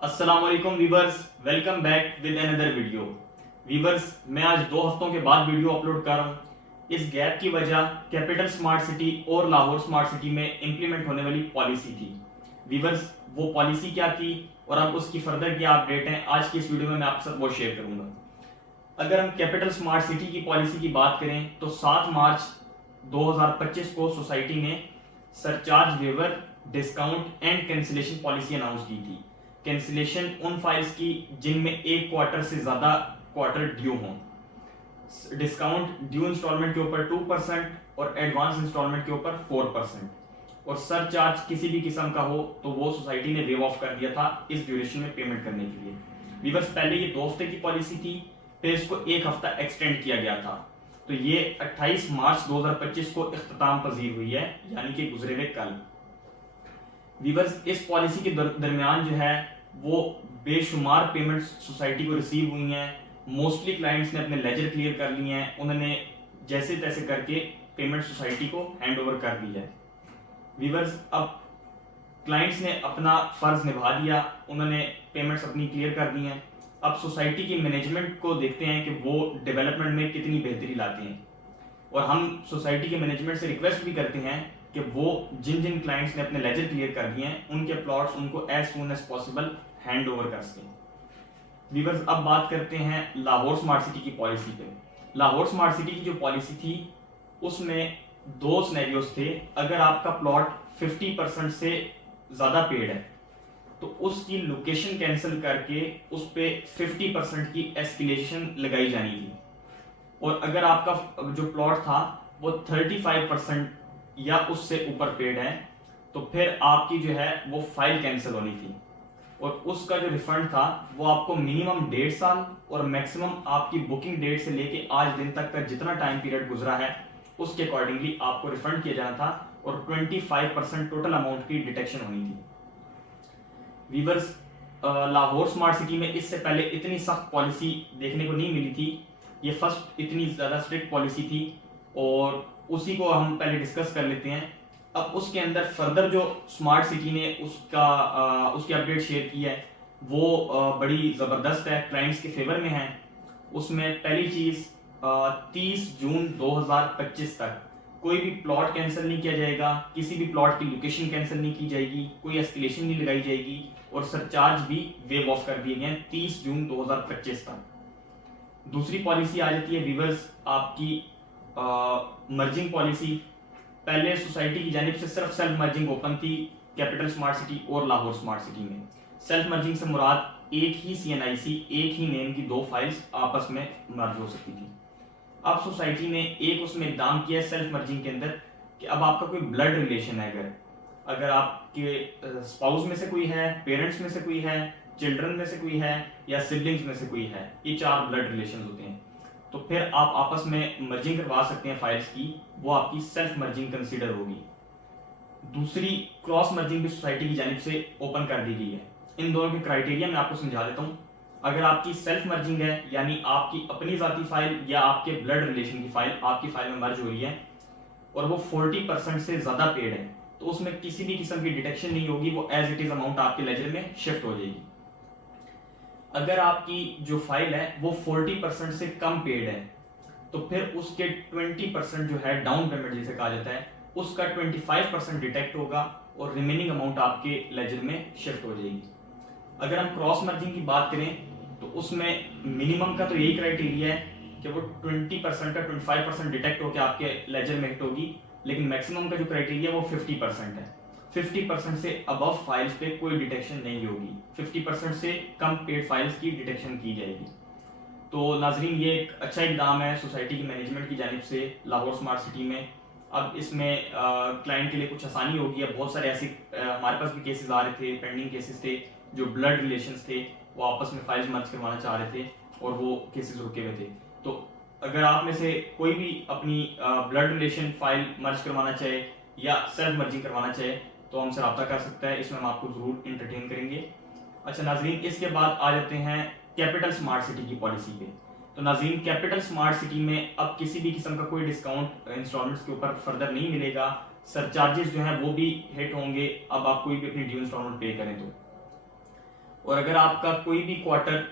अस्सलाम वालेकुम viewers, welcome back with another video. Viewers, मैं आज 2 हफ्तों के बाद वीडियो अपलोड कर रहा हूँ। इस गैप की वजह कैपिटल स्मार्ट सिटी और लाहौर स्मार्ट सिटी में इम्प्लीमेंट होने वाली पॉलिसी थी। वीवर्स, वो पॉलिसी क्या थी और अब उसकी फर्दर क्या अपडेट है, आज की इस वीडियो में मैं आपके साथ वो शेयर करूंगा। अगर हम कैपिटल स्मार्ट सिटी की पॉलिसी की बात करें तो 7 मार्च 2025 को सोसाइटी ने surcharge waiver, discount and cancellation policy announce की थी। कैंसिलेशन उन फाइल्स की जिनमें एक क्वार्टर से ज्यादा क्वार्टर ड्यू हों, डिस्काउंट ड्यू इंस्टॉलमेंट के ऊपर 2% और एडवांस इंस्टॉलमेंट के ऊपर 4%, और सरचार्ज किसी भी किस्म का हो तो वो सोसाइटी ने वेव ऑफ कर दिया था इस ड्यूरेशन में पेमेंट करने के लिए। वीवर्स, पहले ये 2 हफ्ते की पॉलिसी थी, फिर इसको 1 हफ्ता एक्सटेंड किया गया था, तो ये 28 मार्च 2025 को इख्तिताम पजीर हुई है, यानी कि गुजरे हुए कल। वीवर्स, इस पॉलिसी के दरमियान जो है वो बेशुमार पेमेंट्स सोसाइटी को रिसीव हुई हैं। मोस्टली क्लाइंट्स ने अपने लेजर क्लियर कर लिए हैं, उन्होंने जैसे तैसे करके पेमेंट सोसाइटी को हैंड ओवर कर दी है। वीवर्स, अब क्लाइंट्स ने अपना फर्ज निभा दिया, उन्होंने पेमेंट्स अपनी क्लियर कर दी हैं। अब सोसाइटी की मैनेजमेंट को देखते हैं कि वो डेवलपमेंट में कितनी बेहतरी लाते हैं, और हम सोसाइटी के मैनेजमेंट से रिक्वेस्ट भी करते हैं कि वो जिन जिन क्लाइंट्स ने अपने लेजर क्लियर कर दिए हैं उनके प्लॉट्स उनको as soon as possible hand over कर सकें। वीवर्स, अब बात करते हैं लाहौर स्मार्ट सिटी की पॉलिसी पे। लाहौर स्मार्ट सिटी की जो पॉलिसी थी उसमें 2 सिनेरियोज थे। अगर आपका प्लॉट 50% से ज़्यादा पेड है तो उसकी लोकेशन कैंसिल करके उस पर 50% की एस्केलेशन लगाई जानी थी, और अगर आपका जो प्लॉट था वो 35% या उससे ऊपर पेड है तो फिर आपकी जो है वो फाइल कैंसिल होनी थी, और उसका जो रिफंड था वो आपको मिनिमम 1.5 साल और मैक्सिमम आपकी बुकिंग डेट से लेके आज दिन तक का जितना टाइम पीरियड गुजरा है उसके अकॉर्डिंगली आपको रिफंड किया जाना था, और 25% टोटल अमाउंट की डिटेक्शन होनी थी। वीवर्स, लाहौर स्मार्ट सिटी में इससे पहले इतनी सख्त पॉलिसी देखने को नहीं मिली थी। ये फर्स्ट इतनी ज़्यादा स्ट्रिक्ट पॉलिसी थी, और उसी को हम पहले डिस्कस कर लेते हैं। अब उसके अंदर फर्दर जो स्मार्ट सिटी ने उसकी अपडेट शेयर की है वो बड़ी ज़बरदस्त है, क्लाइंट्स के फेवर में है। उसमें पहली चीज़, 30 जून 2025 तक कोई भी प्लॉट कैंसिल नहीं किया जाएगा, किसी भी प्लॉट की लोकेशन कैंसिल नहीं की जाएगी, कोई एस्केलेशन नहीं लगाई जाएगी, और सरचार्ज भी वेव ऑफ कर दिए गए 30 जून 2025 तक। दूसरी पॉलिसी आ जाती है वीवर्स आपकी मर्जिंग पॉलिसी। पहले सोसाइटी की जानिब से सिर्फ सेल्फ मर्जिंग ओपन थी कैपिटल स्मार्ट सिटी और लाहौर स्मार्ट सिटी में। सेल्फ मर्जिंग से मुराद एक ही CNIC, एक ही नेम की 2 फाइल्स आपस में मर्ज हो सकती थी। अब सोसाइटी ने एक उसमें इकदाम किया सेल्फ मर्जिंग के अंदर कि अब आपका कोई ब्लड रिलेशन है, अगर आपके स्पाउस में से कोई है, पेरेंट्स में से कोई है, चिल्ड्रन में से कोई है, या सिबलिंग्स में से कोई है, ये 4 ब्लड रिलेशन होते हैं, तो फिर आप आपस में मर्जिंग करवा सकते हैं फाइल्स की, वो आपकी सेल्फ मर्जिंग कंसीडर होगी। दूसरी क्रॉस मर्जिंग भी सोसाइटी की जानिब से ओपन कर दी गई है। इन दोनों के क्राइटेरिया मैं आपको समझा देता हूँ। अगर आपकी सेल्फ मर्जिंग है, यानी आपकी अपनी जाती फाइल या आपके ब्लड रिलेशन की फाइल आपकी फाइल में मर्ज हो रही है और वो 40% से ज्यादा पेड है, तो उसमें किसी भी किस्म की डिटेक्शन नहीं होगी, वो एज इट इज अमाउंट आपके लेजर में शिफ्ट हो जाएगी। अगर आपकी जो फाइल है वो 40% से कम पेड है तो फिर उसके 20% जो है डाउन पेमेंट जिसे कहा जाता है उसका 25% डिटेक्ट होगा और रिमेनिंग अमाउंट आपके लेजर में शिफ्ट हो जाएगी। अगर हम क्रॉस मर्जिंग की बात करें तो उसमें मिनिमम का तो यही क्राइटेरिया है कि वो 20% का 25% डिटेक्ट होकर आपके लेजर में हिट होगी, लेकिन मैक्सिमम का जो क्राइटेरिया वो 50% है। 50% से अबव फाइल्स पे कोई डिटेक्शन नहीं होगी, 50% से कम पेड फाइल्स की डिटेक्शन की जाएगी। तो नाजरीन, ये एक अच्छा इकदाम है सोसाइटी की मैनेजमेंट की जानिब से लाहौर स्मार्ट सिटी में। अब इसमें क्लाइंट के लिए कुछ आसानी होगी। अब बहुत सारे ऐसे हमारे पास भी केसेस आ रहे थे, पेंडिंग केसेस थे, जो ब्लड रिलेशंस थे वो आपस में फाइल्स मर्ज करवाना चाह रहे थे और वो केसेस रुके हुए थे। तो अगर आप में से कोई भी अपनी ब्लड रिलेशन फाइल मर्ज करवाना चाहे या सेल्फ मर्जिंग करवाना चाहे तो हमसे रब्ता कर सकता है, इसमें हम आपको जरूर इंटरटेन करेंगे। अच्छा नाजरीन, इसके बाद आ जाते हैं कैपिटल स्मार्ट सिटी की पॉलिसी पे। तो नाजरीन, कैपिटल स्मार्ट सिटी में अब किसी भी किस्म का कोई डिस्काउंट इंस्टॉलमेंट्स के ऊपर फर्दर नहीं मिलेगा। सरचार्जेस जो हैं वो भी हिट होंगे अब आप कोई भी अपनी ड्यू इंस्टॉलमेंट पे करें तो। और अगर आपका कोई भी क्वार्टर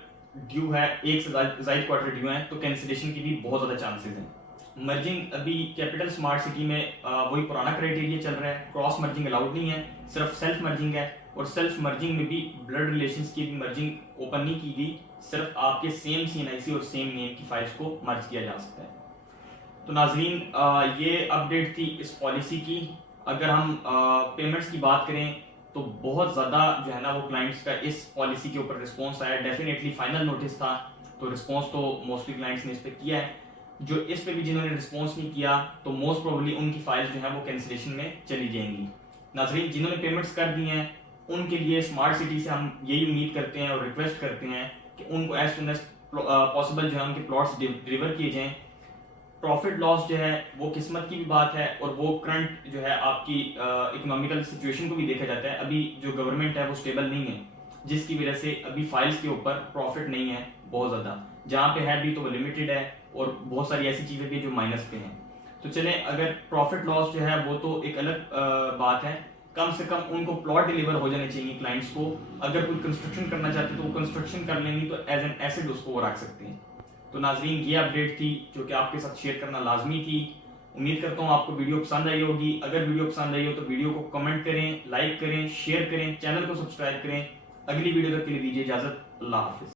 ड्यू है, एक से ज्यादा क्वार्टर ड्यू है, तो कैंसिलेशन की भी बहुत ज़्यादा चांसेस हैं। मर्जिंग अभी कैपिटल स्मार्ट सिटी में वही पुराना क्राइटेरिया चल रहा है, क्रॉस मर्जिंग अलाउड नहीं है, सिर्फ सेल्फ मर्जिंग है। और सेल्फ मर्जिंग में भी ब्लड रिलेशंस की भी मर्जिंग ओपन नहीं की गई, सिर्फ आपके सेम CNIC और सेम नेम की फाइल्स को मर्ज किया जा सकता है। तो नाजरीन, ये अपडेट थी इस पॉलिसी की। अगर हम पेमेंट्स की बात करें तो बहुत ज़्यादा जो है ना वो क्लाइंट्स का इस पॉलिसी के ऊपर रिस्पॉन्स आया। डेफिनेटली फाइनल नोटिस था, तो रिस्पॉन्स तो मोस्टली क्लाइंट्स ने इस पर किया है। जो इस पे भी जिन्होंने रिस्पॉन्स नहीं किया, तो मोस्ट प्रोबेबली उनकी फाइल्स जो है वो कैंसिलेशन में चली जाएंगी। नाजरीन, जिन्होंने पेमेंट्स कर दी हैं उनके लिए स्मार्ट सिटी से हम यही उम्मीद करते हैं और रिक्वेस्ट करते हैं कि उनको एज सुन एज पॉसिबल जो है उनके प्लॉट्स डिलीवर किए जाएँ। प्रॉफिट लॉस जो है वो किस्मत की भी बात है, और वो करंट जो है आपकी इकोनॉमिकल सिचुएशन को भी देखा जाता है। अभी जो गवर्नमेंट है वो स्टेबल नहीं है, जिसकी वजह से अभी फाइल्स के ऊपर प्रॉफिट नहीं है बहुत ज़्यादा। जहाँ पे है भी तो वो लिमिटेड है, और बहुत सारी ऐसी चीज़ें भी जो माइनस पे हैं। तो चलें, अगर प्रॉफिट लॉस जो है वो तो एक अलग बात है, कम से कम उनको प्लॉट डिलीवर हो जाने चाहिए क्लाइंट्स को। अगर कोई कंस्ट्रक्शन करना चाहते तो वो कंस्ट्रक्शन कर लेंगे, तो एज एन एसेट उसको वो रख सकते हैं। तो नाजरीन, ये अपडेट थी जो कि आपके साथ शेयर करना लाजमी थी। उम्मीद करता हूँ आपको वीडियो पसंद आई होगी। अगर वीडियो पसंद आई हो तो वीडियो को कमेंट करें, लाइक करें, शेयर करें, चैनल को सब्सक्राइब करें। अगली वीडियो तक के लिए दीजिए इजाजत। अल्लाह हाफिज।